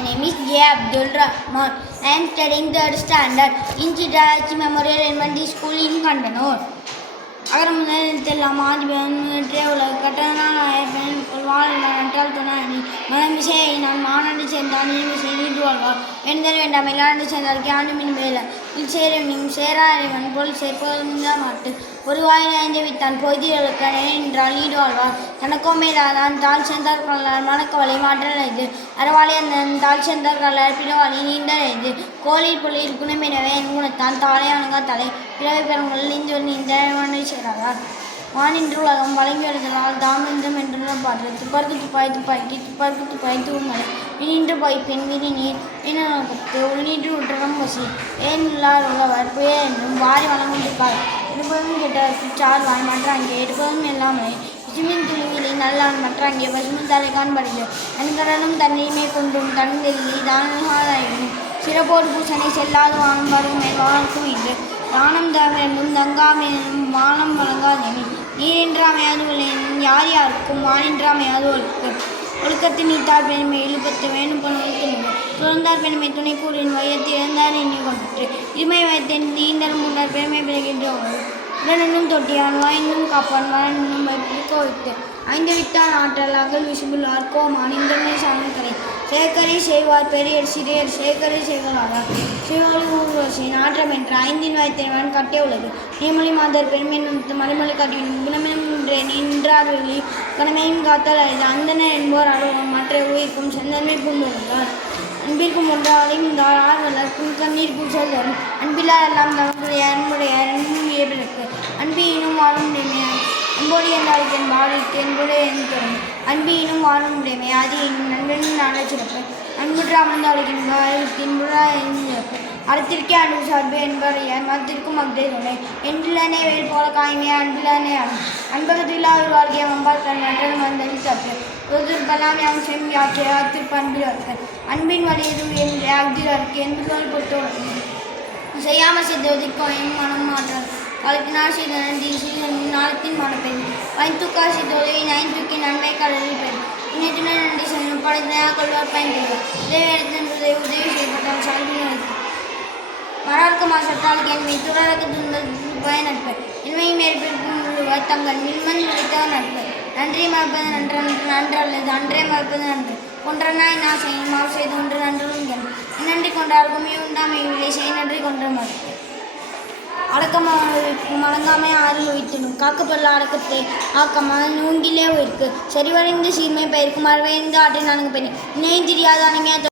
My name is J. Abdul Rahman. I am studying third standard in Chitarachi Memorial Elementary School in Kandanur. अगर मुझे लामाज बहन travel कटना है बहन वाल नंटल तो नहीं मैं मिसे इन मानने चंदानी मिसे नहीं दुआगा एंडर वेंडा मेलाने चंदार क्या नहीं मिल मेला इल्सेरे निम सेरा है मन बोल से पर मुझे मारते ஒரு வாயில் ஐந்து வித்தான் பொய்திகளுக்கான என்றால் ஈடுவாழ்வார் தனக்கோ மேலாதான் தாழ் சென்றார் கல்லால் மணக்கவலை மாற்றல் இது அறவாளியன் தாழ் சென்றார் கல்லால் பிறவாளி நீண்டல் இது கோழில் புள்ளியில் குணமினவே என் குணத்தான் தாளை அணுங்கா தலை பிறவை பெறங்கள் நீஞ்சொல் நீந்த செய்கிறார் வானின்று உலகம் வழங்கி வருதலால் தாம் என்றும் என்று பாட்டு துப்பாக்கி துப்பாய் துப்பாக்கி துப்பாக்கி துப்பாய் தூமலை வினின்று பாய்ப்பெண் விரி நீர் இனத்து உள்நீற்று உற்றனம் பசி ஏன் இல்லார் உழவர் புயல் என்றும் வாரி வழங்கின்றிருக்கார் எடுப்பதும் கெட்டவர்க்கு சார் வாய் மாற்றாங்கே எடுப்பதும் எல்லாமே பசுமின் துளிவிலை நல்லான் மற்றாங்கே பசுமின் தலை காண்படைந்து தன்கடலும் தண்ணீர்மை கொண்டும் தன்கெல்லி தானகாதாயினும் சிறப்போடு பூசனை செல்லாது வானம் வரும் மேல் வானக்கும் இன்று தானம் தவறும் தங்காமெனும் வானம் வழங்காதெனும் நீரின்றாமையாதுவெனும் யார் யாருக்கும் வானின்றாமையாதுவளுக்கு ஒழுக்கத்தை நீத்தார் பெருமை இழுப்பத்து வேணும் பொழுது சுழந்தார் பெருமை துணை கூறின் வையத்தில் இறந்தார் எண்ணி கொண்டு இருமை வைத்தேன் நீண்டல் முன்னர் பெருமை பெறுகின்றோம் உடனும் தொட்டியான் வாய்ந்தும் காப்பான் வரனும் வைப்பிக்க வைத்து ஐந்து வித்தான் ஆற்றல் அகல் விசுபுல் ஆர்கோமான் இந்தனை சாணக்கரை சேகரை செய்வார் பெரியர் சிறியர் சேகரை செய்வலாரா சிவொழி ஊர்வசி நாற்றம் என்ற ஐந்தின் வாய்த்தவன் கட்டிய உள்ளது நீமொழி மாதர் பெருமையின் மலைமொழி காட்டியும் குணமென்றே நின்றார் வெளி குணமையும் காத்தல் அழிது அந்தனர் என்போர் அலுவலம் மற்ற உயிர்க்கும் செந்தன்மை பூண்டுள்ளார் அன்பிற்கும் ஒன்றாலையும் இந்த ஆர்வலர்க்கும் கண்ணீர் பூசல் தரும் அன்பிலார் எல்லாம் தவறுடைய அன்புடைய அன்புக்கு அன்பினும் வாழும் உடைமையார் அன்போடு என்றால் என் பாடிக்கு என்போடு என் தரும் அன்பினும் வாழும் உடைமை அது இன்னும் நண்பனும் நாளை சிறப்பு அன்புற்ற அமர்ந்தாளுக்கின்பார் தின்புறா சிறப்பு அறத்திற்கே அன்பு சார்பு என்பதையார் மதத்திற்கும் அப்தே துணை என்றிலனே வேல் போல காய்மையா அன்பிலானே ஆகும் அன்பகத்தில்லா ஒரு வாழ்க்கையை வம்பால் தன் மற்றது மந்தளி தப்பு ஒருத்தருக்கெல்லாம் யாம் செம் யாக்கே அத்திற்கு அன்பில் அன்பின் வழியதும் என்று அக்திற்கு என்று சொல் பொறுத்தோடு செய்யாமல் செய்தோதிக்கும் என் மனம் மாற்றார் காலத்தினால் செய்த நன்றி செய்த நாளத்தின் மனப்பெண் வைத்துக்கா செய்தோதை நைந்துக்கி நன்மை கடலில் பெண் இணைத்துடன் நன்றி செய்யும் படைத்தனையாக கொள்வார் பயன்பெறுவார் உதவி உதவி செய்யப்பட்டால் சால்பின் மரார்க்கு மாசத்தால் என்மை துறக்க துன்ப பயனற்பர் இன்மையும் ஏற்படுத்தும் தங்கள் மின்மன் உழைத்தவர் நட்பர் நன்றி மறப்பது நன்றல்லது அன்றே மறப்பது நன்று ஒன்றனாய் நான் செய்யும் மாவு செய்து ஒன்று நன்றும் நன்றி கொண்டாருக்குமே உண்டாமை விலை செய் நன்றி கொன்ற மறுப்பு அடக்கமாக மலங்காமை ஆறில் வைத்திடும் காக்கப்படல அடக்கத்தை ஆக்கமாக நூங்கிலே உயிருக்கு செறிவடைந்து சீர்மை பயிர்க்கும் மறுவைந்து ஆற்றில் நான்கு பெண் இணையும் தெரியாத அணைமையாக